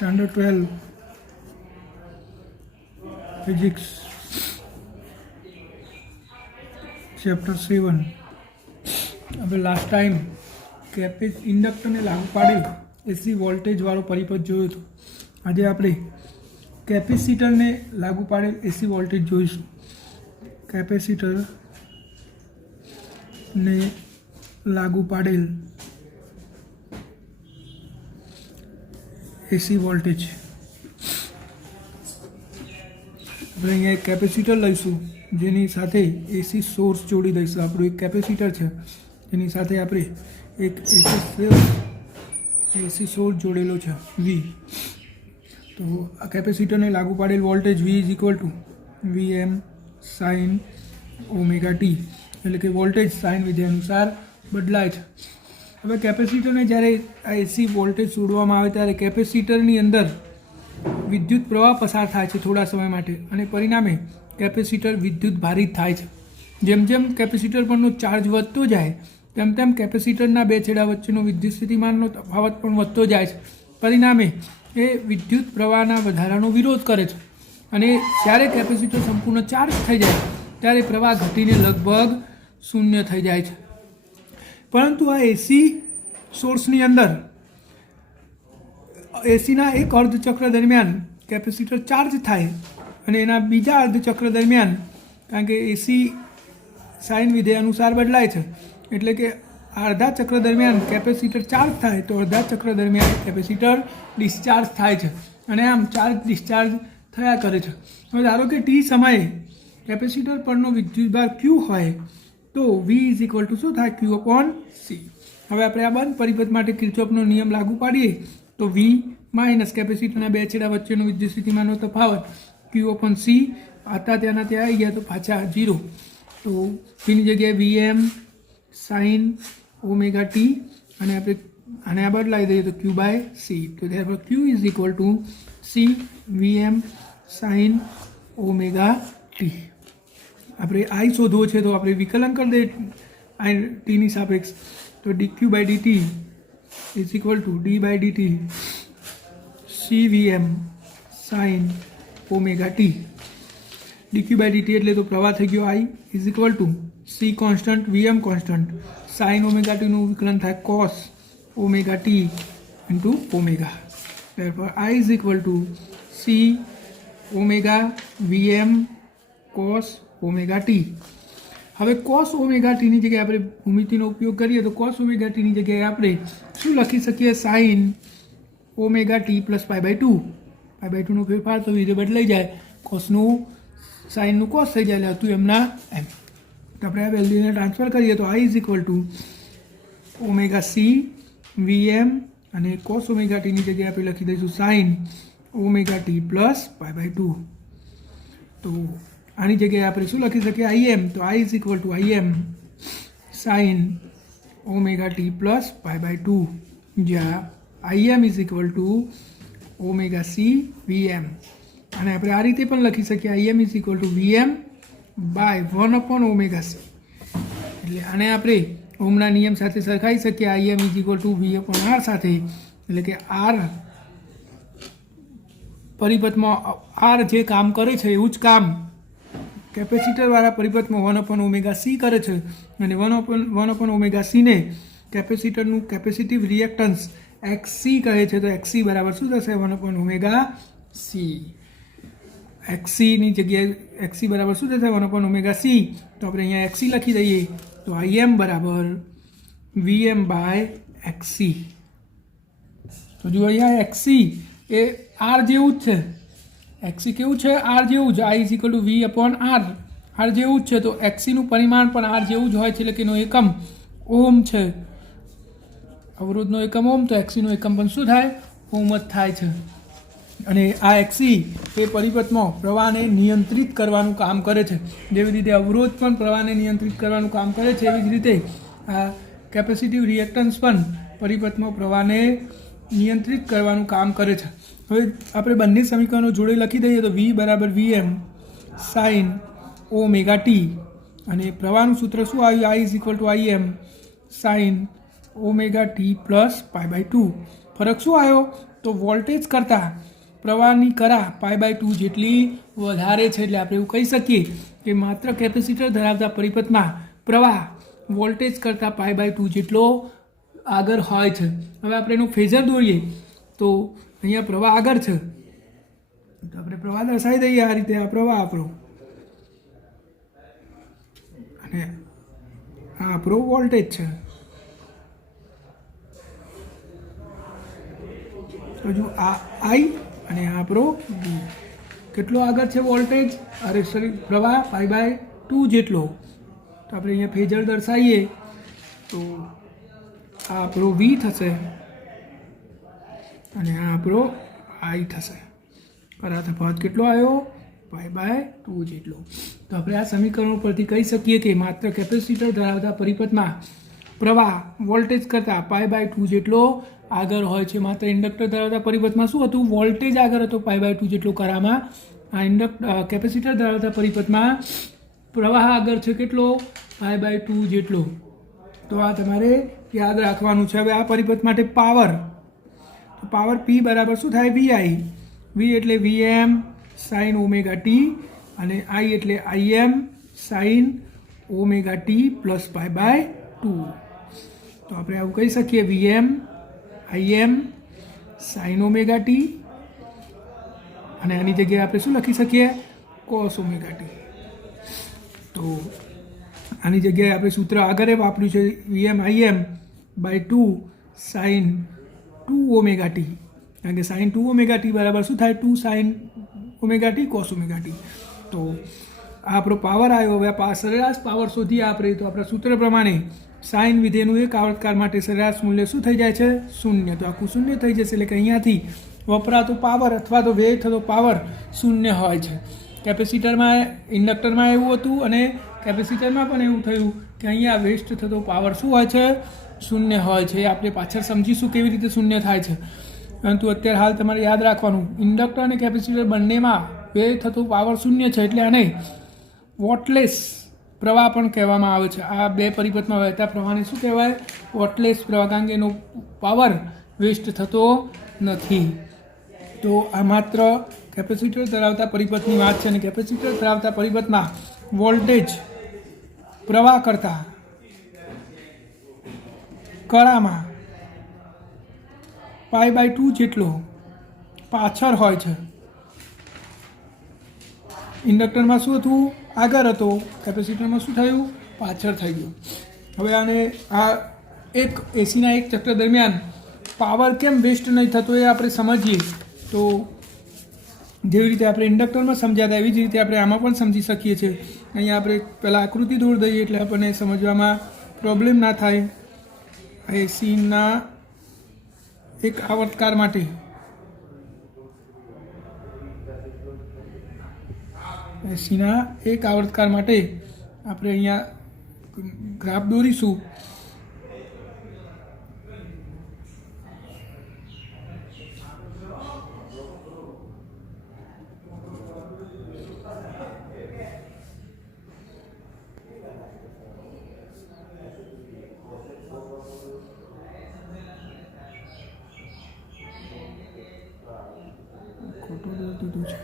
Standard 12 physics chapter 7 હવે last time ઇન્ડક્ટરને લાગુ પાડેલ એસી વોલ્ટેજવાળો પરિપથ જોયો હતો. આજે આપણે કેપેસિટરને લાગુ પાડેલ એસી વોલ્ટેજ જોઈશું. કેપેસિટરને લાગુ પાડેલ એસી વોલ્ટેજ. આપણે અહીંયા એક કેપેસિટર લઈશું જેની સાથે એસી સોર્સ જોડી દઈશું. આપણું એક કેપેસિટર છે એની સાથે આપણે એક એસી સોર્સ જોડેલો છે વી. તો આ કેપેસિટરને લાગુ પાડેલ voltage V is equal to VM sine omega t, એટલે કે વોલ્ટેજ સાઇન વિધેય અનુસાર બદલાય છે. હવે કેપેસિટરને જ્યારે આ એસી વોલ્ટેજ છોડવામાં આવે ત્યારે કેપેસિટરની અંદર વિદ્યુત પ્રવાહ પસાર થાય છે થોડા સમય માટે, અને પરિણામે કેપેસિટર વિદ્યુત ભારિત થાય છે. જેમ જેમ કેપેસિટર પરનો ચાર્જ વધતો જાય તેમ તેમ કેપેસિટરના બે છેડા વચ્ચેનો વિદ્યુત સ્થિતિમાનનો તફાવત પણ વધતો જાય છે. પરિણામે એ વિદ્યુત પ્રવાહના વધારાનો વિરોધ કરે છે, અને જ્યારે કેપેસિટર સંપૂર્ણ ચાર્જ થઈ જાય ત્યારે પ્રવાહ ઘટીને લગભગ શૂન્ય થઈ જાય છે. પરંતુ આ એસી સોર્સની અંદર એસીના એક અર્ધચક્ર દરમિયાન કેપેસિટર ચાર્જ થાય અને એના બીજા અર્ધચક્ર દરમિયાન, કારણ કે એસી સાઇન વિધેય અનુસાર બદલાય છે, એટલે કે અડધા ચક્ર દરમિયાન કેપેસિટર ચાર્જ થાય તો અડધા ચક્ર દરમિયાન કેપેસિટર ડિસ્ચાર્જ થાય છે, અને આમ ચાર્જ ડિસ્ચાર્જ થયા કરે છે. હવે ધારો કે ટી સમયે કેપેસિટર પરનો વિદ્યુતભાર ક્યુ હોય તો વી ઇઝ ઇક્વલ ટુ શું થાય? ક્યુ અપોન સી. હવે આપણે આ બંધ પરિપથ માટે કિર્ચોફનો નિયમ લાગુ પાડીએ તો વી માઇનસ કેપેસિટરના બે છેડા વચ્ચેનો વિદ્યુત સ્થિતિમાનનો તફાવત ક્યુ અપોન સી. હતા ત્યાંના ત્યાં આવી ગયા તો પાછા 0. તો વીની જગ્યાએ VM સાઇન ઓમેગા ટી, અને આપણે આને આ બદલાવી દઈએ તો ક્યુ બાય સી. તો therefore Q is equal two C VM sine omega T. આપણે આઈ શોધવો છે તો આપણે વિકલન કરી દઈએ આઈ ટીની સાપેક્ષ. તો dq by dt is equal to d by dt CVM sine omega t. dq by dt એટલે તો પ્રવાહ થઈ ગયો I is equal to C constant VM constant sine omega ટીનું વિકલન થાય cos omega t into omega. therefore I is equal to C omega VM cos omega t. હવે cos omega ટીની જગ્યાએ આપણે ભૂમિતિનો ઉપયોગ કરીએ તો કોસ ઓમેગા ટીની જગ્યાએ આપણે શું લખી શકીએ? Sine omega T plus pi by 2. Pi by 2નો ફેરફાર તો વિધેય બદલાઈ જાય, કોસનું સાઇનનું કોસ થઈ જાય, એટલે હતું એમના એમ. તો આપણે આ વેલ્યુને ટ્રાન્સફર કરીએ તો I is equal to omega C VM, અને કોસ ઓમેગા ટીની જગ્યાએ આપણે લખી દઈશું sine omega T plus pi by 2. તો આની જગ્યાએ આપણે શું લખી શકીએ? IM. તો I is equal to IM sine omega T plus pi by 2, જ્યાં IM is equal to omega C VM. અને આપણે આ રીતે પણ લખી શકીએ IM is equal to VM by 1 upon omega C. એટલે આને આપણે ઓમના નિયમ સાથે સરખાઈ શકીએ IM is equal to V upon R સાથે, એટલે કે R પરિપથમાં R જે કામ કરે છે એવું જ કામ કેપેસિટરવાળા પરિપથમાં 1 અપોન ઓમેગા સી કરે છે, અને 1 અપોન ઓમેગા સીને કેપેસિટરનું કેપેસિટિવ રિએક્ટન્સ XC કહે છે. તો XC બરાબર શું થશે? 1 અપોન ઓમેગા સી. XCની જગ્યાએ XC બરાબર શું થશે? 1 અપોન ઓમેગા સી. તો આપણે અહીંયા XC લખી દઈએ તો IM બરાબર VM બાય XC. તો જો અહીંયા XC એ R જેવું જ છે. XC કેવું છે? R જેવું જ. I is equal to V upon R. R જેવું જ છે. તો XCનું પરિમાણ પણ R જેવું જ હોય છે, એટલે કે એનો એકમ ઓમ છે. અવરોધનો એકમ ઓમ, તો XCનો એકમ પણ શું થાય? ઓમ જ થાય છે. અને આ XC એ પરિપથમાં પ્રવાહને નિયંત્રિત કરવાનું કામ કરે છે. જેવી રીતે અવરોધ પણ પ્રવાહને નિયંત્રિત કરવાનું કામ કરે છે, એવી જ રીતે આ કેપેસિટિવ રિએક્ટન્સ પણ પરિપથમાં પ્રવાહને નિયંત્રિત કરવાનું કામ કરે છે. હવે આપણે બંને સમીકરણો જોડે લખી દઈએ તો V બરાબર VM સાઇન ઓમેગા ટી, અને પ્રવાહનું સૂત્ર શું આવ્યું? I is equal to IM sine omega T plus pi by 2. ફરક શું આવ્યો? તો વોલ્ટેજ કરતાં પ્રવાહની કરા π/2 જેટલી વધારે છે, એટલે આપણે એવું કહી શકીએ કે માત્ર કેપેસિટર ધરાવતા પરિપથમાં પ્રવાહ વોલ્ટેજ કરતાં π/2 જેટલો આગળ હોય છે. હવે આપણે એનું ફેઝર દોરીએ તો અહીંયા પ્રવાહ આગળ છે, તો આપણે પ્રવાહ દર્શાવી દઈએ આ રીતે. આ પ્રવાહ આપણો અને આ આપણો વોલ્ટેજ છે. હજુ આ આઈ અને આ આપણો વી. કેટલો આગળ છે વોલ્ટેજ? અરે સોરી, પ્રવાહ π/2 જેટલો. તો આપણે અહીંયા ફેઝર દર્શાવીએ તો આ આપણો વી થશે અને આ આપણો આઈ થશે. પર આ તફાવત કેટલો આવ્યો? π/2 જેટલો. તો આપણે આ સમીકરણ પરથી કહી શકીએ કે માત્ર કેપેસિટર ધરાવતા પરિપથમાં પ્રવાહ વોલ્ટેજ કરતાં π/2 જેટલો આગળ હોય છે. માત્ર ઇન્ડક્ટર ધરાવતા પરિપથમાં શું હતું? વોલ્ટેજ આગળ હતો π/2 જેટલો કરામાં. આ કેપેસિટર ધરાવતા પરિપથમાં પ્રવાહ આગળ છે કેટલો? π/2 જેટલો. તો આ તમારે યાદ રાખવાનું છે. હવે આ પરિપથ માટે પાવર, તો પાવર P બરાબર શું થાય? VI. V એટલે VM sin ઓમેગા ટી અને I એટલે IM sin omega T plus π/2. તો આપણે આવું કહી શકીએ VM IM sin omega t અને આની જગ્યાએ આપણે શું લખી શકીએ? cos omega t. તો આની જગ્યાએ આપણે સૂત્ર આગળ વાપર્યું છે VM/IM/2 sin 2 ઓમેગા ટી, કારણ કે sin 2 ઓમેગા ટી બરાબર શું થાય? 2 sin omega T cos omega t. તો આ આપણો પાવર આવ્યો. હવે સરેરાશ પાવર શોધીએ આપણે, તો આપણા સૂત્ર પ્રમાણે સાઇન વિધેયનું એક આવર્તકાળ માટે સરેરાશ મૂલ્ય શું થઈ જાય છે? 0. તો આખું 0 થઈ જશે, એટલે કે અહીંયાથી વપરાતો પાવર અથવા તો વ્યય થતો પાવર 0 હોય છે. કેપેસિટરમાં, ઇન્ડક્ટરમાં એવું હતું અને કેપેસિટરમાં પણ એવું થયું કે અહીંયા વેસ્ટ થતો પાવર શું હોય છે? 0 હોય છે. આપણે પાછળ સમજીશું કેવી રીતે 0 થાય છે, પરંતુ અત્યારે હાલ તમારે યાદ રાખવાનું, ઇન્ડક્ટર અને કેપેસિટર બંનેમાં વ્યય થતો પાવર 0 છે, એટલે આને વોટલેસ પ્રવાહ પણ કહેવામાં આવે છે. આ બે પરિપથમાં વહેતા પ્રવાહને શું કહેવાય? વોટલેસ પ્રવાહ, કારણ કે એનો પાવર વેસ્ટ થતો નથી. તો આ માત્ર કેપેસિટર ધરાવતા પરિપથની વાત છે, અને કેપેસિટર ધરાવતા પરિપથમાં વોલ્ટેજ પ્રવાહ કરતાં કળામાં π/2 જેટલો પાછળ હોય છે. ઇન્ડક્ટરમાં શું હતું? આગળ હતો. કેપેસિટરમાં શું થયું? પાછળ થઈ ગયું. હવે આને આ એક એસીના એક ચક્ર દરમિયાન પાવર કેમ વેસ્ટ નહીં થતો એ આપણે સમજીએ તો જેવી રીતે આપણે ઇન્ડક્ટરમાં સમજ્યા હતા એવી જ રીતે આપણે આમાં પણ સમજી શકીએ છીએ. અહીંયા આપણે પહેલાં આકૃતિ દોરી દઈએ એટલે આપણને સમજવામાં પ્રોબ્લેમ ના થાય. એસીના એક આવર્તકાળ માટે આપણે અહીંયા ગ્રાફ દોરીશું. ખોટું દોરી દીધું છે.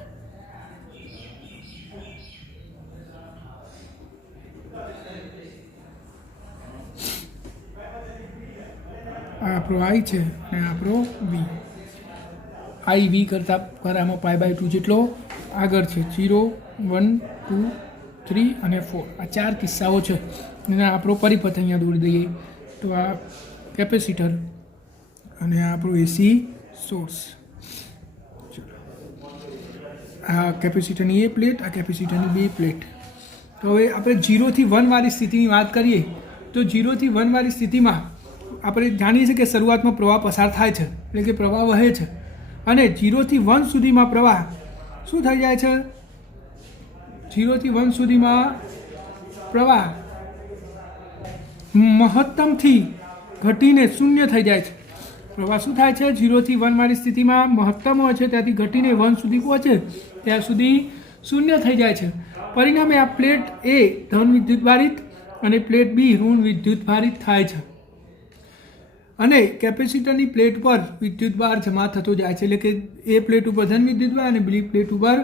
આ આપણો આઈ છે અને આપણો વી. આઈ વી કરતાં કરામાં π/2 જેટલો આગળ છે. 0, 1, 2, 3 અને 4 આ 4 કિસ્સાઓ છે. અને આપણો પરિપથ અહીંયા દોરી દઈએ તો આ કેપેસિટર અને આ આપણો એસી સોર્સ. આ કેપેસિટરની એ પ્લેટ, આ કેપેસિટરની બે પ્લેટ. તો હવે આપણે 0 થી 1 વાળી સ્થિતિની વાત કરીએ તો 0 થી 1 વાળી સ્થિતિમાં આપણે જાણીએ છીએ કે શરૂઆતમાં પ્રવાહ પસાર થાય છે, એટલે કે પ્રવાહ વહે છે. અને 0 થી 1 સુધીમાં પ્રવાહ શું થઈ જાય છે? 0 થી 1 સુધીમાં પ્રવાહ મહત્તમથી ઘટીને 0 થઈ જાય છે. પ્રવાહ શું થાય છે? 0 થી 1 વાળી સ્થિતિમાં મહત્તમ હોય છે, ત્યાંથી ઘટીને 1 સુધી પહોંચે ત્યાં સુધી 0 થઈ જાય છે. પરિણામે આ પ્લેટ એ ધન વિદ્યુત ભારિત અને પ્લેટ બી ઋણ વિદ્યુત ભારિત થાય છે. અને કેપેસિટરની પ્લેટ પર વિદ્યુતભાર જમા થતો જાય છે, એટલે કે એ પ્લેટ ઉપર ધન વિદ્યુતભાર અને બીજી પ્લેટ ઉપર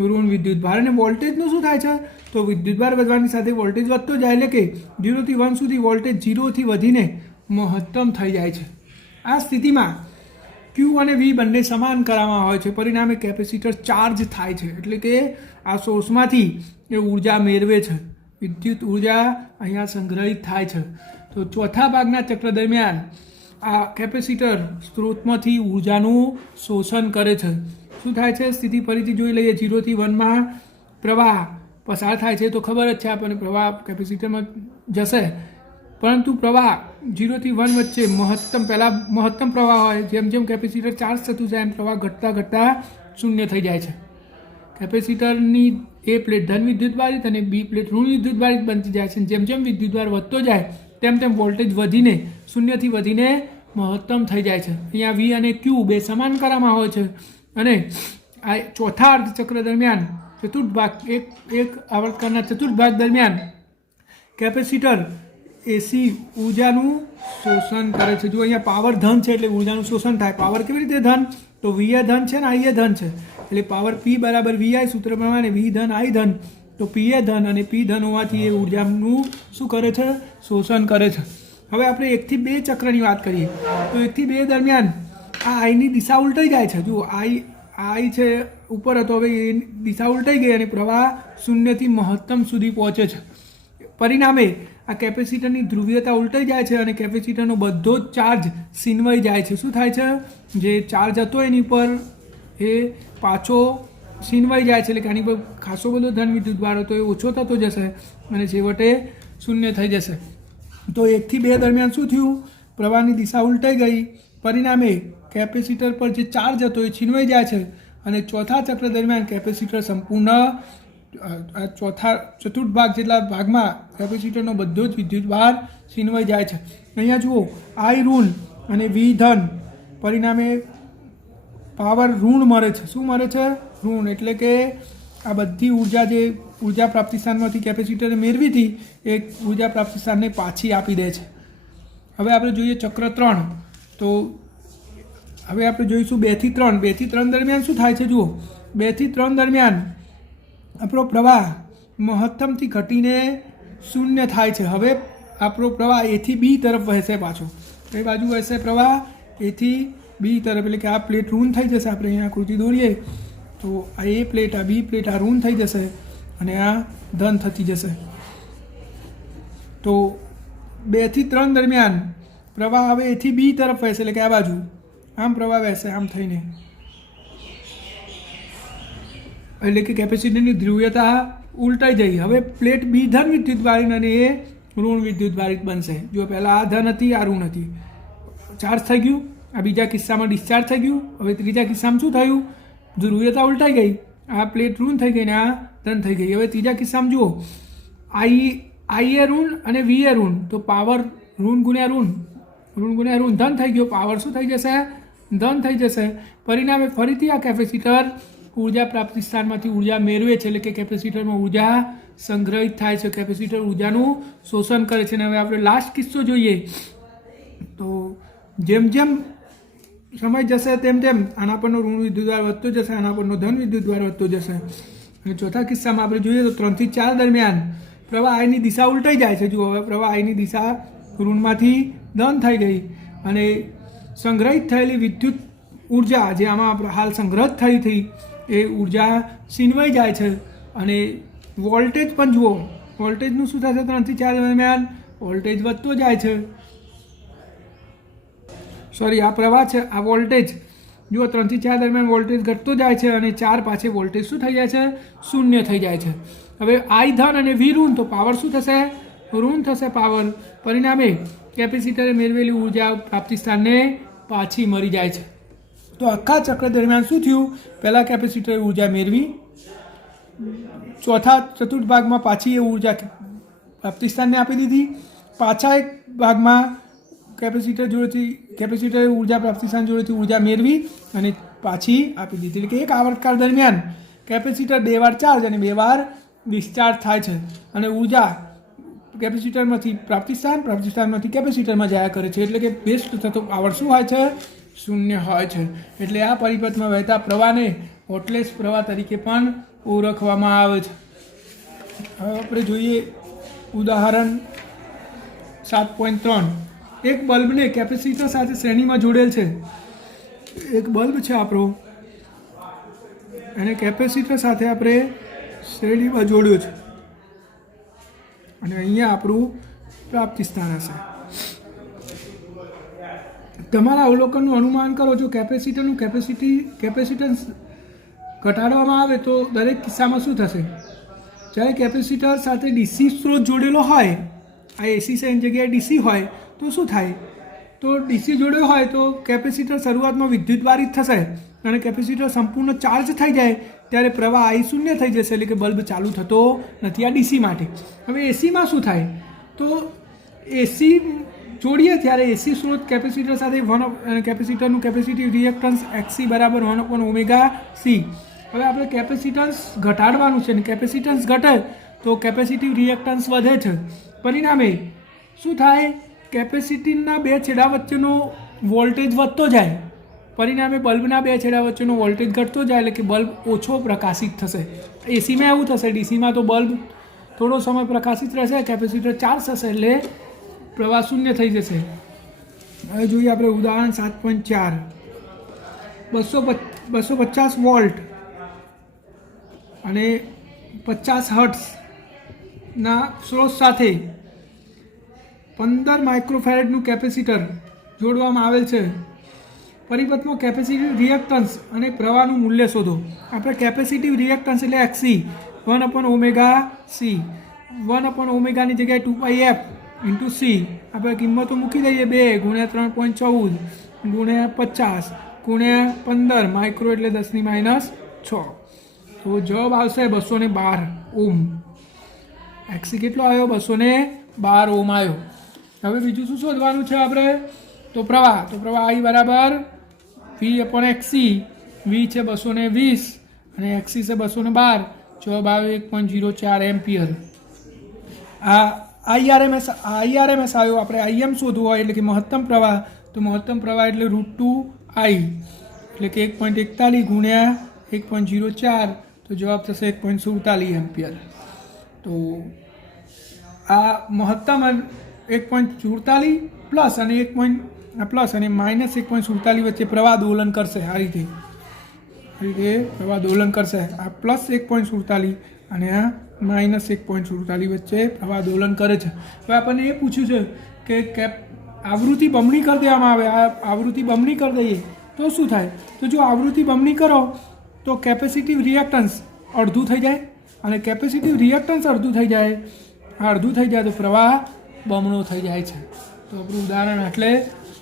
ઋણ વિદ્યુતભાર. અને વોલ્ટેજનું શું થાય છે? તો વિદ્યુતભાર વધવાની સાથે વોલ્ટેજ વધતો જાય, એટલે કે 0 થી 1 સુધી વોલ્ટેજ 0 થી વધીને મહત્તમ થઈ જાય છે. આ સ્થિતિમાં Q અને V બંને સમાન કરવામાં હોય છે, પરિણામે કેપેસિટર ચાર્જ થાય છે, એટલે કે આ સોર્સમાંથી એ ઉર્જા મેળવે છે, વિદ્યુત ઉર્જા અહીંયા સંગ્રહિત થાય છે. તો ચોથા ભાગના ચક્ર દરમિયાન આ કેપેસિટર સ્ત્રોતમાંથી ઉર્જાનું શોષણ કરે છે. શું થાય છે? સ્થિતિ ફરીથી જોઈ લઈએ. 0 થી 1માં પ્રવાહ પસાર થાય છે, તો ખબર જ છે આપણને પ્રવાહ કેપેસિટરમાં જશે, પરંતુ પ્રવાહ 0 થી 1 વચ્ચે પહેલાં મહત્તમ પ્રવાહ હોય, જેમ જેમ કેપેસિટર ચાર્જ થતું જાય એમ પ્રવાહ ઘટતા ઘટતા શૂન્ય થઈ જાય છે. કેપેસિટરની એ પ્લેટ ધન વિદ્યુતભારિત અને બી પ્લેટ ઋણ વિદ્યુતભારિત બનતી જાય છે. જેમ જેમ વિદ્યુતભાર વધતો જાય તેમ તેમ વોલ્ટેજ વધીને શૂન્યથી વધીને મહત્તમ થઈ જાય છે. અહીંયા વી અને ક્યુ બે સમાન કરવામાં હોય છે. અને આ ચોથા અર્ધચક્ર દરમિયાન ચતુર્થ ભાગ એક આવર્તકાળના ચતુર્થ ભાગ દરમિયાન કેપેસિટર એસી ઉર્જાનું શોષણ કરે છે. જો અહીંયા પાવર ધન છે એટલે ઉર્જાનું શોષણ થાય. પાવર કેવી રીતે ધન? તો વીએ ધન છે ને આઈએ ધન છે, એટલે પાવર પી બરાબર વીઆઈ સૂત્ર પ્રમાણે વી ધન આઈ ધન, તો પીએ ધન અને પી ધન હોવાથી એ ઉર્જાનું શું કરે છે? શોષણ કરે છે. હવે આપણે 1 થી 2 ચક્રની વાત કરીએ તો 1 થી 2 દરમિયાન આ આઈની દિશા ઉલટાઈ જાય છે. જુઓ આઈ છે ઉપર હતો, હવે એ દિશા ઉલટાઈ ગઈ અને પ્રવાહ શૂન્યથી મહત્તમ સુધી પહોંચે છે. પરિણામે આ કેપેસિટરની ધ્રુવીયતા ઉલટાઈ જાય છે અને કેપેસિટરનો બધો જ ચાર્જ સીનવાઈ જાય છે. શું થાય છે? જે ચાર્જ હતો એની પર એ પાછો સીનવાઈ જાય છે, એટલે કે આની પર ખાસો બધો ધન વિદ્યુતભાર હતો એ ઓછો થતો જશે અને છેવટે શૂન્ય થઈ જશે. તો 1 થી 2 દરમિયાન શું થયું? પ્રવાહની દિશા ઉલટાઈ ગઈ, પરિણામે કેપેસિટર પર જે ચાર્જ હતો એ છીનવાઈ જાય છે. અને ચોથા ચક્ર દરમિયાન કેપેસિટર સંપૂર્ણ ચતુર્થ ભાગ જેટલા ભાગમાં કેપેસિટરનો બધો જ વિદ્યુતભાર છીનવાઈ જાય છે. અહીંયા જુઓ, આઈ ઋણ અને વી ધન, પરિણામે પાવર ઋણ મળે છે. શું મળે છે? ઋણ. એટલે કે આ બધી ઉર્જા જે ઉર્જા પ્રાપ્તિ સ્થાનમાંથી કેપેસિટરે મેળવી હતી એ ઉર્જા પ્રાપ્તિ સ્થાનને પાછી આપી દે છે. હવે આપણે જોઈએ ચક્ર 3. તો હવે આપણે જોઈશું 2 થી 3. 2 થી 3 દરમિયાન શું થાય છે? જુઓ, 2 થી 3 દરમિયાન આપણો પ્રવાહ મહત્તમથી ઘટીને શૂન્ય થાય છે. હવે આપણો પ્રવાહ એ થી બી તરફ વહેશે. પાછો કઈ બાજુ વહેશે પ્રવાહ? એ થી બી તરફ, એટલે કે આ પ્લેટ ઋણ થઈ જશે. આપણે અહીંયા આકૃતિ દોરીએ તો આ એ પ્લેટ, આ બી પ્લેટ, આ ઋણ થઈ જશે અને આ ધન થતી જશે. તો 2 થી 3 દરમિયાન પ્રવાહ હવે એ થી બી તરફ વહેશે, એટલે કે આ બાજુ આમ પ્રવાહ વહેશે, આમ થઈને, એટલે કે કેપેસિટરની ધ્રુવીયતા ઉલટાઈ જઈ. હવે પ્લેટ બી ધન વિદ્યુતભારિત અને એ ઋણ વિદ્યુતભારિત બનશે. જો પહેલાં આ ધન હતી, આ ઋણ હતી, ચાર્જ થઈ ગયું. આ બીજા કિસ્સામાં ડિસ્ચાર્જ થઈ ગયું. હવે ત્રીજા કિસ્સામાં શું થયું? ધ્રુવીયતા ઉલટાઈ ગઈ. આ પ્લેટ ઋણ થઈ ગઈ ને આ ધન થઈ ગઈ. હવે ત્રીજા કિસ્સામાં જુઓ, આઈએ ઋણ અને વીએ ઋણ, તો પાવર ઋણ ગુણ્યા ઋણ ધન થઈ ગયો. પાવર શું થઈ જશે? ધન થઈ જશે. પરિણામે ફરીથી આ કેપેસિટર ઉર્જા પ્રાપ્તિ સ્થાનમાંથી ઉર્જા મેળવે છે, એટલે કે કેપેસિટરમાં ઉર્જા સંગ્રહિત થાય છે. કેપેસિટર ઉર્જાનું શોષણ કરે છે. અને હવે આપણે લાસ્ટ કિસ્સો જોઈએ તો જેમ જેમ સમય જશે તેમ તેમ આના પરનો ઋણ વિદ્યુતભાર વધતો જશે, આના પરનો ધન વિદ્યુતભાર વધતો જશે. અને ચોથા કિસ્સામાં આપણે જોઈએ તો 3 થી 4 દરમિયાન પ્રવાહ આઈની દિશા ઉલટાઈ જાય છે. જુઓ, હવે પ્રવાહ આઈની દિશા ઋણમાંથી ધન થઈ ગઈ અને સંગ્રહિત થયેલી વિદ્યુત ઉર્જા જે આમાં હાલ સંગ્રહિત થઈ હતી એ ઉર્જા છીનવાઈ જાય છે. અને વોલ્ટેજ પણ જુઓ, વોલ્ટેજનું શું થશે? 3 થી 4 દરમિયાન વોલ્ટેજ વધતો જાય છે. સોરી, આ પ્રવાહ છે, આ વોલ્ટેજ જુઓ 3 થી 4 દરમિયાન વોલ્ટેજ ઘટતો જાય છે અને 4 પાછે વોલ્ટેજ શું થઈ જાય છે? શૂન્ય થઈ જાય છે. હવે આઈ ધન અને વી ઋણ, તો પાવર શું થશે? ઋણ થશે પાવર. પરિણામે કેપેસિટરે મેળવેલી ઉર્જા પ્રાપ્તિ સ્થાનને પાછી મળી જાય છે. તો આખા ચક્ર દરમિયાન શું થયું? પહેલાં કેપેસિટરે ઉર્જા મેળવી, ચોથા ચતુર્થ ભાગમાં પાછી એ ઉર્જા પ્રાપ્તિ સ્થાનને આપી દીધી, પાછા એક ભાગમાં કેપેસિટરે ઉર્જા પ્રાપ્તિ સ્થાન જોડેથી ઉર્જા મેળવી અને પાછી આપી દીધી. એટલે કે એક આવર્તકાળ દરમિયાન કેપેસિટર 2 વાર ચાર્જ અને 2 વાર ડિસ્ચાર્જ થાય છે અને ઉર્જા કેપેસિટરમાંથી પ્રાપ્તિસ્થાનમાંથી કેપેસિટરમાં જયા કરે છે, એટલે કે વેસ્ટ થતો પાવર શું હોય છે? શૂન્ય હોય છે. એટલે આ પરિપથમાં વહેતા પ્રવાહને હોટલેસ પ્રવાહ તરીકે પણ ઓળખવામાં આવે છે. હવે આપણે જોઈએ ઉદાહરણ 7.3. એક બલ્બને કેપેસિટર સાથે શ્રેણીમાં જોડેલ છે. એક બલ્બ છે આપણો, અને કેપેસિટર સાથે આપણે શ્રેણીમાં જોડ્યો છે, અને અહીંયા આપણું પ્રાપ્તિસ્થાન હશે. તમારા અવલોકનનું અનુમાન કરો. જો કેપેસિટરનું કેપેસિટન્સ ઘટાડવામાં આવે તો દરેક કિસ્સામાં શું થશે? જ્યારે કેપેસિટર સાથે ડીસી સ્ત્રોત જોડેલો હોય, આ એસી એની જગ્યાએ ડીસી હોય તો શું થાય? તો ડીસી જોડેલો હોય તો કેપેસિટર શરૂઆતમાં વિદ્યુતવારિત થશે, અને કેપેસિટર સંપૂર્ણ ચાર્જ થઈ જાય ત્યારે પ્રવાહ I શૂન્ય થઈ જશે, એટલે કે બલ્બ ચાલુ થતો નથી. આ ડીસી માટે. હવે એસીમાં શું થાય? તો એસી જોડીએ ત્યારે એસી સ્ત્રોત કેપેસિટર સાથે કેપેસિટરનું કેપેસિટિવ રિએક્ટન્સ XC બરાબર 1/ωc. હવે આપણે કેપેસિટન્સ ઘટાડવાનું છે, અને કેપેસિટન્સ ઘટે તો કેપેસિટિવ રિએક્ટન્સ વધે છે. પરિણામે શું થાય? કેપેસિટીના બે છેડા વચ્ચેનો વોલ્ટેજ વધતો જાય, પરિણામે બલ્બના બે છેડા વચ્ચેનો વોલ્ટેજ ઘટતો જાય, એટલે કે બલ્બ ઓછો પ્રકાશિત થશે. એસીમાં એવું થશે. ડીસીમાં તો બલ્બ થોડો સમય પ્રકાશિત રહેશે, કેપેસિટર ચાર્જ થશે એટલે પ્રવાહ શૂન્ય થઈ જશે. હવે જોઈએ આપણે ઉદાહરણ 7.4. 250 વોલ્ટ અને 50 હર્ટ્ઝના સ્ત્રોત સાથે 15 માઇક્રોફેરેડનું કેપેસિટર જોડવામાં આવેલ છે. પરિપથમાં કેપેસિટિવ રિએક્ટન્સ અને પ્રવાહનું મૂલ્ય શોધો. આપણે કેપેસિટિવ રિએક્ટન્સ એટલે XC 1/ωc. 1/ωની જગ્યાએ 2πf × C આપણે કિંમતો મૂકી દઈએ. 2 × 3.14 × 50 × 15 માઇક્રો એટલે 10⁻6. તો જવાબ આવશે 212 ઓમ. XC કેટલો આવ્યો? 212 ઓમ આવ્યો. હવે બીજું શું શોધવાનું છે આપણે? તો પ્રવાહ I બરાબર V/XC. V છે 220 અને XC છે 212. જવાબ આવ્યો 1.04 એમ્પિયર. આ IRMS આવ્યો. આપણે IM શોધવું હોય એટલે કે મહત્તમ પ્રવાહ, તો મહત્તમ પ્રવાહ એટલે √2I, એટલે કે 1.41 × 1.04, તો જવાબ થશે 1.47 એમ્પિયર. તો આ મહત્તમ 1.47 પ્લસ અને પ્લસ અને -1.47 વચ્ચે પ્રવાહ દોલન કરશે. આ રીતે પ્રવાહ દોલન કરશે. આ પ્લસ 1.47 અને આ -1.47 વચ્ચે પ્રવાહ દોલન કરે છે. હવે આપણને એ પૂછ્યું છે કે આવૃત્તિ બમણી કરી દેવામાં આવે. આ આવૃત્તિ બમણી કરી દઈએ તો શું થાય? તો જો આવૃત્તિ બમણી કરો તો કેપેસિટિવ રિએક્ટન્સ અડધું થઈ જાય, અને કેપેસિટિવ રિએક્ટન્સ અડધું થઈ જાય તો પ્રવાહ બમણો થઈ જાય છે. તો આપણું ઉદાહરણ એટલે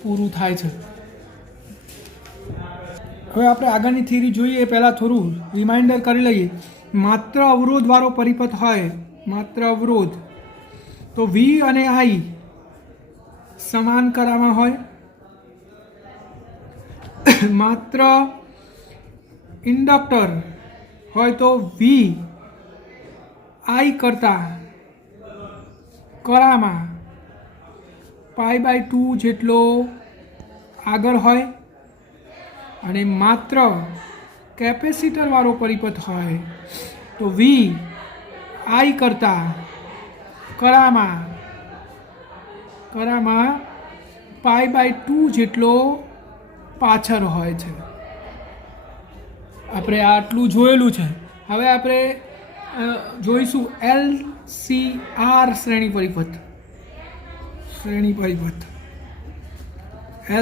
પૂરું થાય છે. હવે આપણે આગળની થિયરી જોઈએ એ પહેલાં થોડું રિમાઇન્ડર કરી લઈએ. માત્ર અવરોધવાળો પરિપથ હોય, માત્ર અવરોધ, તો V અને I સમાન કરામાં હોય. માત્ર ઇન્ડક્ટર હોય તો V I કરતા કળામાં π/2 જેટલો આગળ હોય, અને માત્ર કેપેસિટર વાળો પરિપથ હોય તો V I કરતા કળામાં π/2 જેટલો પાછળ હોય છે. આપણે આટલું જોયેલું છે. હવે આપણે જોઈશું LCR શ્રેણી પરિપથ.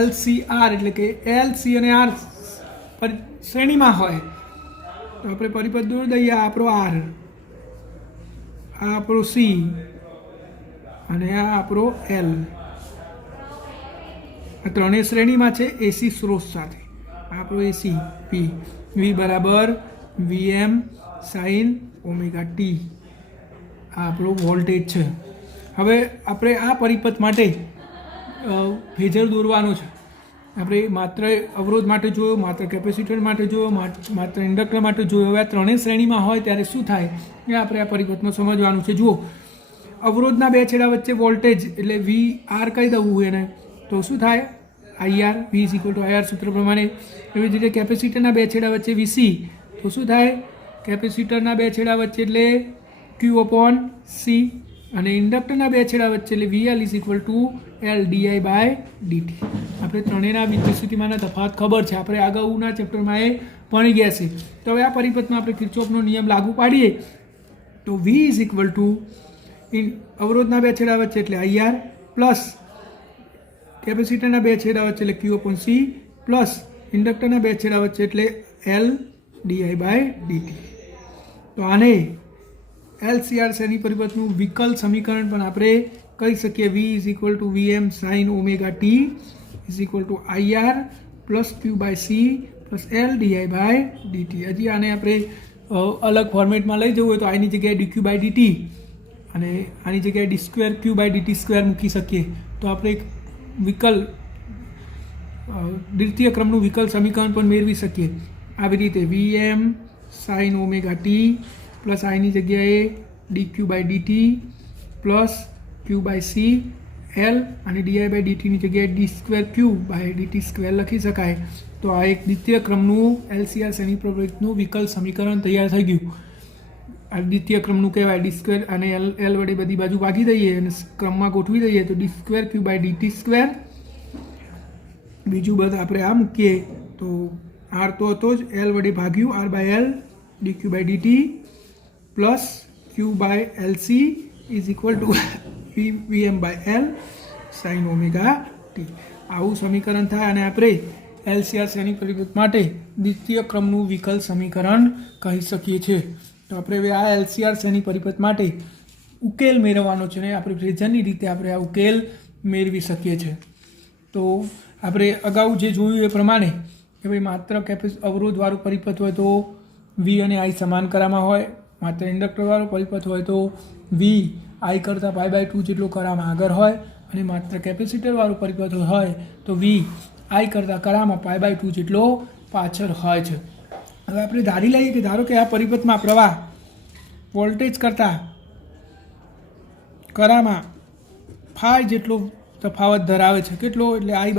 LCR એટલે કે LC અને R શ્રેણીમાં હોય તો આપણે પરિપથ દોરી દઈએ. આ આપણો R, આ આપણો C અને આ આપણો L. આ ત્રણેય શ્રેણીમાં છે એસી સ્ત્રોત સાથે. આ આપણો એસી V બરાબર VM sin ωt. આ આપણો વોલ્ટેજ છે. હવે આપણે આ પરિપથ માટે ફેઝર દોરવાનો છે. આપણે માત્ર અવરોધ માટે જોયો, માત્ર કેપેસિટર માટે જોયો, માત્ર ઇન્ડક્ટર માટે જોયો. હવે આ ત્રણેય શ્રેણીમાં હોય ત્યારે શું થાય એ આપણે આ પરિપથમાં સમજવાનું છે. જુઓ, અવરોધના બે છેડા વચ્ચે વોલ્ટેજ એટલે VR કહી દઉં એને તો શું થાય IR V is equal two IR સૂત્ર પ્રમાણે. એવી જ રીતે કેપેસિટરના બે છેડા વચ્ચે VC તો શું થાય કેપેસિટરના બે છેડા વચ્ચે એટલે Q/C અને ઇન્ડક્ટરના બે છેડા વચ્ચે એટલે VL is equal two LdI/dt. આપણે ત્રણેયના વિદ્યુત સ્થિતિમાનના તફાવત ખબર છે, આપણે અગાઉના ચેપ્ટરમાં એ ભણી ગયા છે. તો હવે આ પરિપથમાં આપણે કિર્ચોફનો નિયમ લાગુ પાડીએ તો V ઇઝ ઇક્વલ ટુ અવરોધના બે છેડા વચ્ચે એટલે IR પ્લસ કેપેસિટરના બે છેડા વચ્ચે એટલે Q/C પ્લસ ઇન્ડક્ટરના બે છેડા વચ્ચે એટલે LdI/dt. તો આને LCR શ્રેણી પરિપથનું વિકલ સમીકરણ પણ આપણે કહી શકીએ. V is equal to VM sin omega t is equal two IR plus Q/C plus LdI/dt. હજી આને આપણે અલગ ફોર્મેટમાં લઈ જવું હોય તો આની જગ્યાએ dQ/dt અને આની જગ્યાએ d2Q/dt² મૂકી શકીએ. તો આપણે એક વિકલ દ્વિતીય ક્રમનું વિકલ સમીકરણ પણ મેળવી શકીએ. આવી રીતે VM sin omega t plus આની જગ્યાએ dQ/dt પ્લસ Q/C L અને dI/dtની જગ્યાએ d2Q/dt² લખી શકાય. તો આ એક દ્વિતીય ક્રમનું LCR શ્રેણી પરિપથનું વિકલ સમીકરણ તૈયાર થઈ ગયું. આ દ્વિતીય ક્રમનું કહેવાય. d² અને L વડે બધી બાજુ ભાગી દઈએ અને ક્રમમાં ગોઠવી દઈએ તો d2Q/dt². બીજું બધું આપણે આ મૂકીએ તો R તો હતો જ, L વડે ભાગ્યું R/L dQ/dt plus Q/LC is equal two VM/L sin omega t. આવું સમીકરણ થાય અને આપણે LCR શ્રેણી પરિપથ માટે દ્વિતીય ક્રમનું વિકલ સમીકરણ કહી શકીએ છીએ. તો આપણે હવે આ LCR શ્રેણી પરિપથ માટે ઉકેલ મેળવવાનો છે ને આપણે ફ્રેઝરની રીતે આપણે આ ઉકેલ મેળવી શકીએ છીએ. તો આપણે અગાઉ જે જોયું એ પ્રમાણે કે ભાઈ માત્ર અવરોધવાળું પરિપથ હોય તો V અને I સમાન કરામાં હોય, માત્ર ઇન્ડક્ટરવાળો પરિપથ હોય તો V I કરતાં π/2 જેટલો કરામાં આગળ હોય અને માત્ર કેપેસિટરવાળું પરિપથ હોય તો V I કરતાં કરામાં π/2 જેટલો પાછળ હોય છે. હવે આપણે ધારી લઈએ કે ધારો કે આ પરિપથમાં પ્રવાહ વોલ્ટેજ કરતાં કરામાં phi જેટલો તફાવત ધરાવે છે. કેટલો એટલે I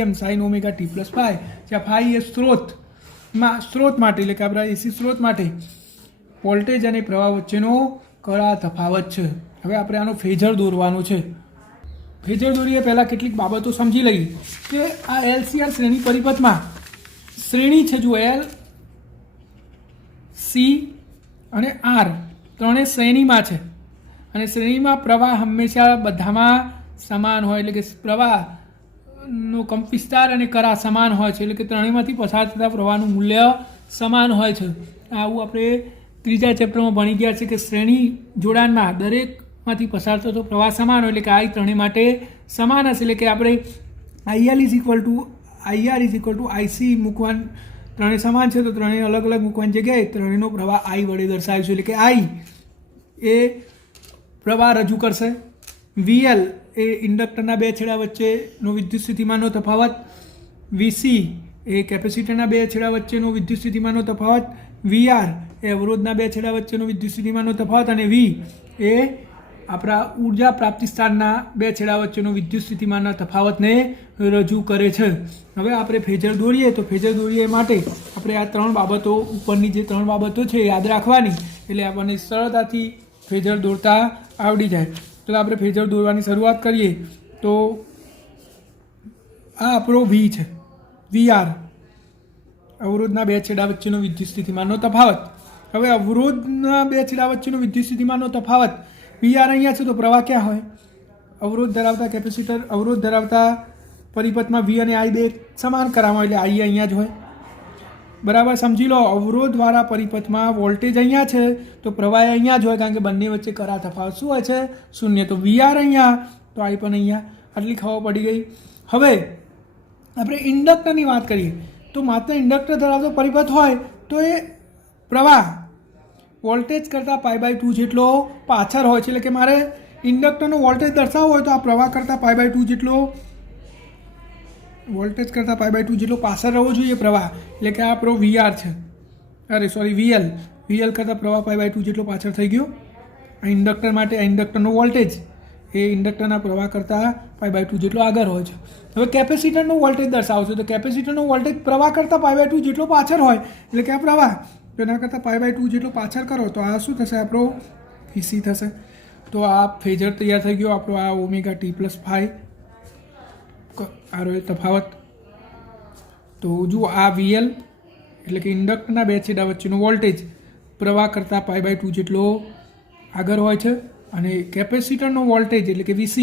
= Im sin omega t plus phi, જ્યાં phi એ સ્ત્રોત માટે એટલે કે આપણા AC સ્ત્રોત માટે વોલ્ટેજ અને પ્રવાહ વચ્ચેનો કરા તફાવત છે. હવે આપણે આનો ફેઝર દોરવાનો છે. ફેઝર દોરીએ પહેલાં કેટલીક બાબતો સમજી લઈએ કે આ LCR શ્રેણી પરિપથમાં શ્રેણી છે જો L, C અને R ત્રણેય શ્રેણીમાં છે અને શ્રેણીમાં પ્રવાહ હંમેશા બધામાં સમાન હોય એટલે કે પ્રવાહનો કંપવિસ્તાર અને કરા સમાન હોય છે એટલે કે ત્રણેયમાંથી પસાર થતા પ્રવાહનું મૂલ્ય સમાન હોય છે. આવું આપણે ત્રીજા ચેપ્ટરમાં ભણી ગયા છે કે શ્રેણી જોડાણમાં દરેકમાંથી પસાર થતો પ્રવાહ સમાન હોય એટલે કે I ત્રણેય માટે સમાન હશે. એટલે કે આપણે IR is equal two IC મૂકવાનું ત્રણેય સમાન છે તો ત્રણેય અલગ અલગ મૂકવાની જગ્યાએ ત્રણેયનો પ્રવાહ I વડે દર્શાવીશું. એટલે કે I એ પ્રવાહ રજૂ કરશે, VL એ ઇન્ડક્ટરના બે છેડા વચ્ચેનો વિદ્યુત સ્થિતિમાનનો તફાવત, VC એ કેપેસિટરના બે છેડા વચ્ચેનો વિદ્યુત સ્થિતિમાનનો તફાવત, VR એ અવરોધના બે છેડા વચ્ચેનો વિદ્યુત સ્થિતિમાનનો તફાવત અને V એ આપણા ઉર્જા પ્રાપ્તિ સ્થાનના બે છેડા વચ્ચેનો વિદ્યુત સ્થિતિમાનના તફાવતને રજૂ કરે છે. હવે આપણે ફેઝર દોરીએ તો ફેઝર દોરીએ માટે આપણે આ ત્રણ બાબતો ઉપરની જે ત્રણ બાબતો છે યાદ રાખવાની એટલે આપણને સરળતાથી ફેઝર દોરતા આવડી જાય. તો આપણે ફેઝર દોરવાની શરૂઆત કરીએ તો આ આપણો V છે, VR અવરોધના બે છેડા વચ્ચેનો વિદ્યુત સ્થિતિમાનનો તફાવત. હવે અવરોધના બે છેડા વચ્ચેનો વિદ્યુત સ્થિતિમાનનો તફાવત VR અહીંયા છે તો પ્રવાહ ક્યાં હોય? અવરોધ ધરાવતા કેપેસિટર અવરોધ ધરાવતા પરિપથમાં V અને I બે સમાન કરામાં એટલે I અહીંયા જ હોય. બરાબર સમજી લો. અવરોધવાળા પરિપથમાં વોલ્ટેજ અહીંયા છે તો પ્રવાહ અહીંયા જ હોય કારણ કે બંને વચ્ચે કરા તફાવત શું હોય છે? શૂન્ય. તો VR અહીંયા તો I પણ અહીંયા. આટલી ખબર પડી ગઈ. હવે આપણે ઇન્ડક્ટરની વાત કરીએ તો માત્ર ઇન્ડક્ટર ધરાવતો પરિપથ હોય તો એ પ્રવાહ વોલ્ટેજ કરતાં π/2 જેટલો પાછળ હોય છે. એટલે કે મારે ઇન્ડક્ટરનો વોલ્ટેજ દર્શાવવો હોય તો આ પ્રવાહ કરતાં π/2 જેટલો વોલ્ટેજ કરતાં π/2 જેટલો પાછળ રહેવો જોઈએ પ્રવાહ. એટલે કે આ આપણો VR છે, VL કરતાં પ્રવાહ π/2 જેટલો પાછળ થઈ ગયો. આ ઇન્ડક્ટર માટે આ ઇન્ડક્ટરનો વોલ્ટેજ એ ઇન્ડક્ટરના પ્રવાહ કરતાં π/2 જેટલો આગળ હોય છે. હવે કેપેસિટરનો વોલ્ટેજ દર્શાવશો તો કેપેસિટરનો વોલ્ટેજ પ્રવાહ કરતાં π/2 જેટલો પાછળ હોય એટલે કે આ પ્રવાહ તો એના કરતાં π/2 જેટલો પાછળ કરો તો આ શું થશે, આપણો VC થશે. તો આ ફેઝર તૈયાર થઈ ગયો આપણો, આ ωt+ϕ આરો તફાવત. તો જુઓ આ VL એટલે કે ઇન્ડક્ટરના બે છેડા વચ્ચેનો વોલ્ટેજ પ્રવાહ કરતાં π/2 જેટલો આગળ હોય છે અને કેપેસિટરનો વોલ્ટેજ એટલે કે VC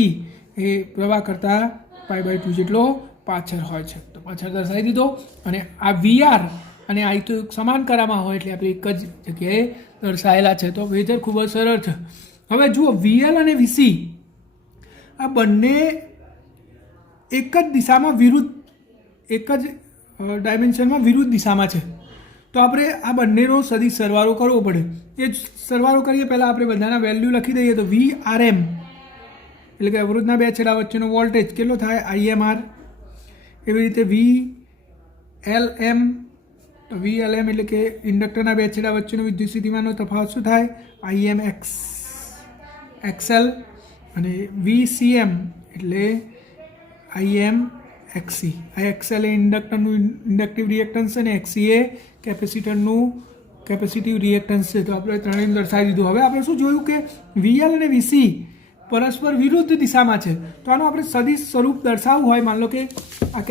એ પ્રવાહ કરતાં π/2 જેટલો પાછળ હોય છે. તો પાછળ દર્શાવી દીધો. અને આ VR અને આ તો સમાન કરામાં હોય એટલે આપણે એક જ જગ્યાએ દર્શાવેલા છે. તો ફેઝર ખૂબ જ સરળ છે. હવે જુઓ VL અને VC આ બંને એક જ દિશામાં વિરુદ્ધ, એક જ ડાયમેન્શનમાં વિરુદ્ધ દિશામાં છે. તો આપણે આ બંનેનો સદિશ સરવાળો કરવો પડે. એ જ સરવાળો કરીએ પહેલાં આપણે બધાના વેલ્યુ લખી દઈએ. તો VRM એટલે કે અવરોધના બે છેડા વચ્ચેનો વોલ્ટેજ કેટલો થાય, IMR. એવી રીતે VLM, તો VLM એટલે કે ઇન્ડક્ટરના બે છેડા વચ્ચેનો વિદ્યુત સ્થિતિમાનનો તફાવત શું થાય, IMXL. અને VCM એટલે IMXC. આ XL એ ઇન્ડક્ટરનું ઇન્ડક્ટિવ રિએક્ટન્સ છે અને XC એ કેપેસિટરનું કેપેસિટિવ રિએક્ટન્સ છે. તો આપણે ત્રણેયને દર્શાવી દીધું. હવે આપણે શું જોયું કે VL અને VC પરસ્પર વિરુદ્ધ દિશામાં છે. તો આનું આપણે સદિશ સ્વરૂપ દર્શાવવું હોય, માન લો કે આ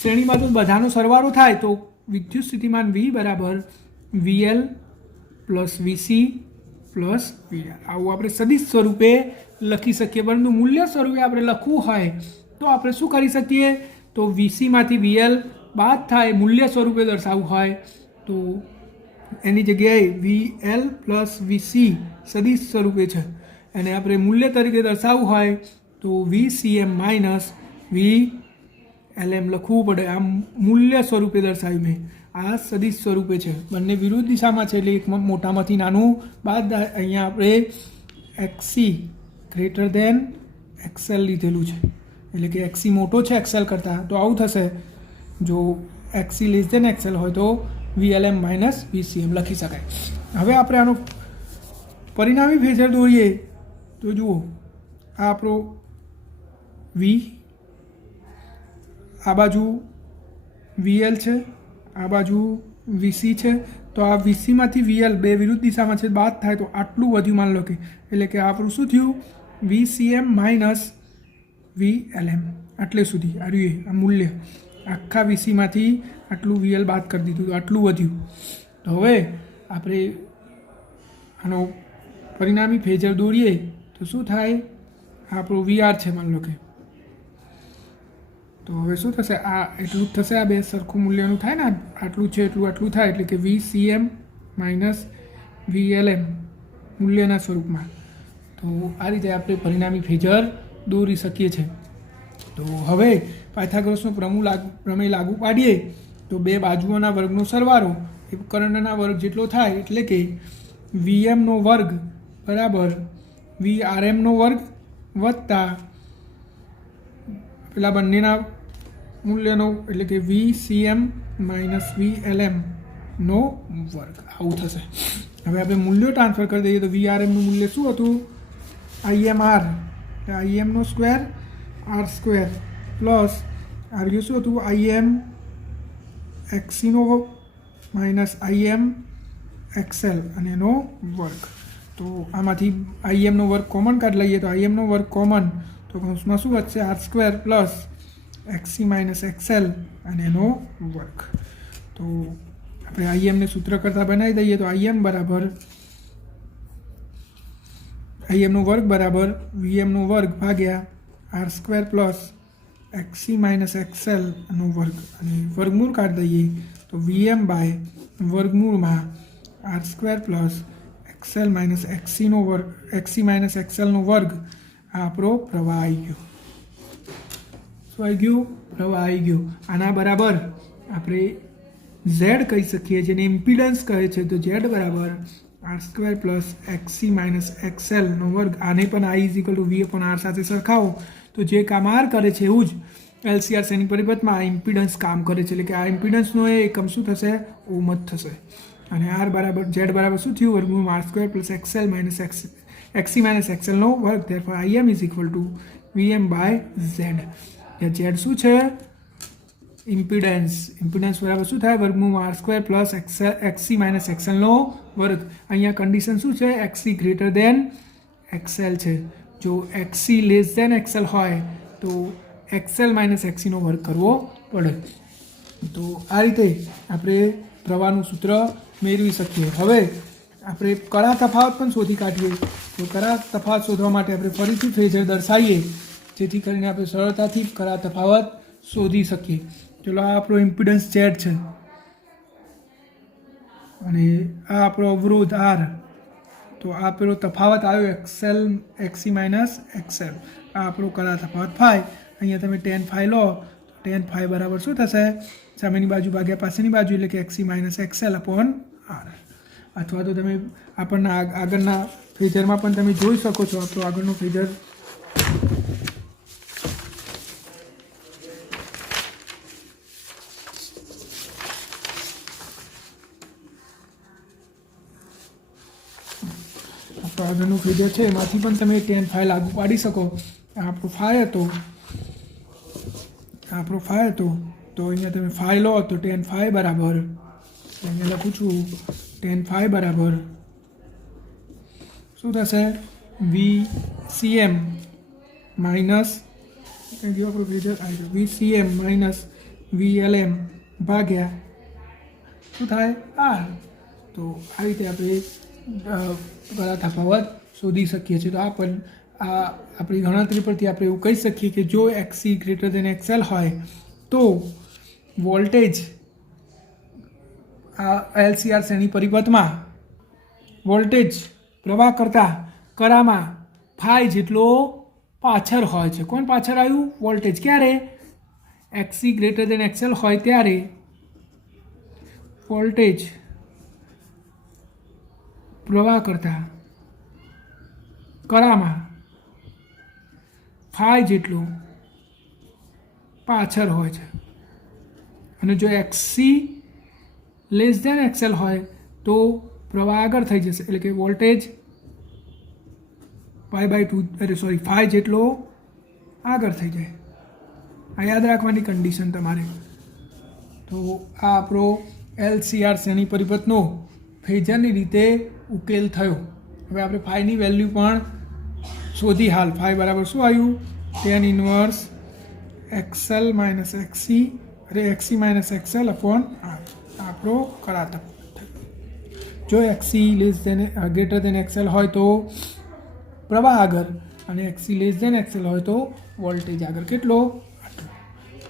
શ્રેણીમાં તો બધાનો સરવાળો થાય તો વિદ્યુત સ્થિતિમાન V બરાબર VL plus VC plus VR આવું આપણે સદિશ સ્વરૂપે લખી શકીએ. પરંતુ મૂલ્ય સ્વરૂપે આપણે લખવું હોય તો આપણે શું કરી શકીએ, તો VCમાંથી VL બાદ થાય, મૂલ્ય સ્વરૂપે દર્શાવવું હોય તો એની જગ્યાએ VL પ્લસ VC સદિશ સ્વરૂપે છે અને આપણે મૂલ્ય તરીકે દર્શાવવું હોય તો VCM માઇનસ VLM લખવું પડે. આ મૂલ્ય સ્વરૂપે દર્શાવ્યું મેં, આ સદિશ સ્વરૂપે છે. બંને વિરુદ્ધ દિશામાં છે એટલે એક મોટામાંથી નાનું બાદ અહીંયા આપણે XC ગ્રેટર દેન XL લીધેલું છે એટલે કે XC મોટો છે XL કરતાં. તો આવું થશે, જો XC લેસ દેન XL હોય તો VLM માઇનસ VCM લખી શકાય. હવે આપણે આનો પરિણામી ફેઝર દોરીએ તો જુઓ આ આપણો V, આ બાજુ VL છે, આ બાજુ VC છે. તો આ VCમાંથી VL બે વિરુદ્ધ દિશામાં છે, બાદ થાય તો આટલું વધ્યું માન લો કે, એટલે કે આપણું શું થયું, VCM માઇનસ VLM આટલે સુધી આવ્યું. આ મૂલ્ય આખા VCમાંથી આટલું VL બાદ કરી દીધું તો આટલું વધ્યું. તો હવે આપણે આનો પરિણામી ફેઝર દોરીએ તો શું થાય, આપણું VR છે માન લો કે, તો હવે શું થશે, આ એટલું જ થશે, આ બે સરખું મૂલ્યનું થાય ને, આટલું છે એટલું આટલું થાય એટલે કે VCM માઇનસ VLM મૂલ્યના સ્વરૂપમાં. તો આ રીતે આપણે પરિણામી ફેઝર દોરી શકીએ છીએ. તો હવે પાયથાગોરસનો પ્રમેય લાગુ પાડીએ તો બે બાજુઓના વર્ગનો સરવાળો એ કરંટના વર્ગ જેટલો થાય એટલે કે VMનો વર્ગ બરાબર VRMનો વર્ગ વત્તા પેલા બંનેના મૂલ્યનો એટલે કે VCM માઇનસ VLMનો વર્ગ આવું થશે. હવે આપણે મૂલ્યો ટ્રાન્સફર કરી દઈએ તો VRMનું મૂલ્ય શું હતું, IMR IMનો સ્ક્વેર R સ્ક્વેર પ્લસ આર્ગ્યુ શું હતું, IMXCનો માઇનસ IMXL અને એનો વર્ગ. તો આમાંથી IMનો વર્ગ કોમન કાઢી લઈએ તો IMનો વર્ગ કોમન, તો કૌંસમાં શું વધશે, R square plus XC minus XL અને એનો વર્ગ. તો આપણે IMને સૂત્ર કરતાં બનાવી દઈએ તો IMનો વર્ગ બરાબર VMનો વર્ગ ભાગ્યા R square plus XC minus XL નો વર્ગ અને વર્ગમૂળ કાઢી દઈએ તો VM બાય વર્ગમૂળમાં R square plus XL minus XCનો વર્ગ, XC માઇનસ XLનો વર્ગ. આ આપણો પ્રવાહ આવી ગયો. શું આવી ગયું, પ્રવાહ આવી ગયો. આના બરાબર આપણે Z કહી શકીએ, જેને ઇમ્પિડન્સ કહે છે. તો Z બરાબર R square plus XC minus XLનો વર્ગ. આને પણ I = V/R સાથે સરખાવો તો જે કામ R કરે છે એવું જ LCR શ્રેણી પરિપથમાં આ ઇમ્પિડન્સ કામ કરે છે. એટલે કે આ ઇમ્પિડન્સનો એ એકમ શું થશે, ઓમ જ થશે. અને R બરાબર Z બરાબર શું થયું, વર્ગમૂળમાં R square plus XL minus XC minus XLનો વર્ગ. Therefore IM is equal to VM by Z. ત્યાં Z શું છે? ઇમ્પિડન્સ. ઇમ્પિડન્સ બરાબર શું થાય? વર્ગમૂળ R² પ્લસ XC માઇનસ XLનો વર્ગ. અહીંયા કન્ડિશન શું છે? XC ગ્રેટર દેન XL છે. જો XC લેસ દેન XL હોય તો XL માઇનસ XCનો વર્ગ કરવો પડે. તો આ રીતે આપણે પ્રવાહનું સૂત્ર મેળવી શકીએ. હવે આપણે કળા તફાવત પણ શોધી કાઢીએ. તો કળા તફાવત શોધવા માટે આપણે ફરીથી ફેઝર દર્શાવીએ જેથી કરીને આપણે સરળતાથી કળા તફાવત શોધી શકીએ. ચલો આ આપણો ઇમ્પિડન્સ Z છે અને આ આપણો અવરોધ R. તો આ પેલો તફાવત આવ્યો XC માઇનસ XL. આ આપણો કળા તફાવત ફાઈ. અહીંયા તમે tan phi લો તો tan phi બરાબર શું થશે? સામેની બાજુ ભાગ્યા પાછળની બાજુ એટલે કે XC minus XL upon R. અથવા તો તમે આપણને આગળના ફેઝરમાં પણ તમે જોઈ શકો છો. આપણો આગળનો ફેઝર આગળનું ફેઝર છે એમાંથી પણ તમે tan phi લાગુ પાડી શકો. આપણો phi હતો તો અહીંયા તમે phi લો તો tan phi બરાબર અહીંયા લખું છું tan phi બરાબર શું થશે? VCM માઇનસ આપણું ફેઝર VCM માઇનસ VLM ભાગ્યા શું થાય? R. તો આ રીતે આપણે કળા તફાવત શોધી શકીએ છીએ. તો આ પણ આપણી ગણતરી પરથી આપણે એવું કહી શકીએ કે જો XC ગ્રેટર દેન XL હોય તો વોલ્ટેજ આ LCR શ્રેણી પરિપથમાં વોલ્ટેજ પ્રવાહ કરતાં કળામાં phi જેટલો પાછળ હોય છે. કોણ પાછળ આવ્યું? વોલ્ટેજ. ક્યારે? XC ગ્રેટર દેન XL હોય ત્યારે વોલ્ટેજ પ્રવાહ કરતાં કળામાં phi જેટલું પાછળ હોય છે. અને જો XC લેસ દેન XL હોય તો પ્રવાહ આગળ થઈ જશે એટલે કે વોલ્ટેજ phi જેટલો આગળ થઈ જાય. આ યાદ રાખવાની કન્ડિશન તમારે. તો આ આપણો LCR શ્રેણી પરિપથનો ફેઝરની રીતે ઉકેલ થયો. હવે આપણે phi વેલ્યુ પણ શોધી. હાલ phi બરાબર શું આવ્યું? tan inverse XL minus XC XC minus XL upon R. આપણો કળા તફાવત. જો XC less than greater than XL હોય તો પ્રવાહ આગળ અને XC લેસ દેન XL હોય તો વોલ્ટેજ આગળ. કેટલો? આટલો.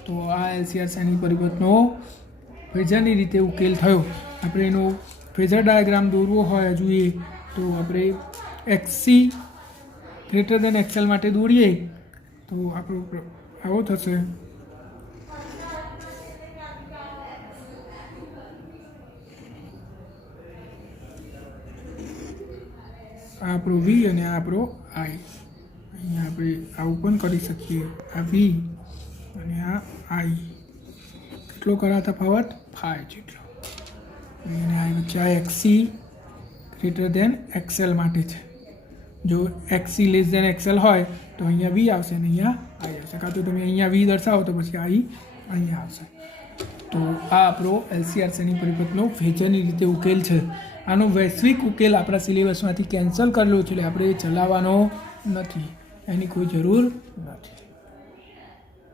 તો આ LCR શ્રેણી પરિપથનો ફેઝરની રીતે ઉકેલ થયો. આપણે એનો ફેઝર ડાયાગ્રામ દોરવો હોય જોઈએ તો આપણે XC ગ્રેટર દેન XL માટે દોરીએ તો આપણો આવો થશે. આ આપણો V અને આ આપણો I. અહીંયા આપણે આવું પણ કરી શકીએ. આ V અને આ I. કેટલો કળા તફાવત? phi જેટલો. અને આ વચ્ચે આ XC ગ્રેટર દેન XL માટે છે. જો XC લેસ દેન XL હોય તો અહીંયા V આવશે અને અહીંયા I આવશે. કાં તો તમે અહીંયા V દર્શાવો તો પછી I અહીંયા આવશે. તો આ આપણો LCR શ્રેણી પરિપથનો ફેઝરની રીતે ઉકેલ છે. આનો વૈશ્વિક ઉકેલ આપણા સિલેબસમાંથી કેન્સલ કરેલો છે એટલે આપણે ચલાવવાનો નથી. એની કોઈ જરૂર નથી.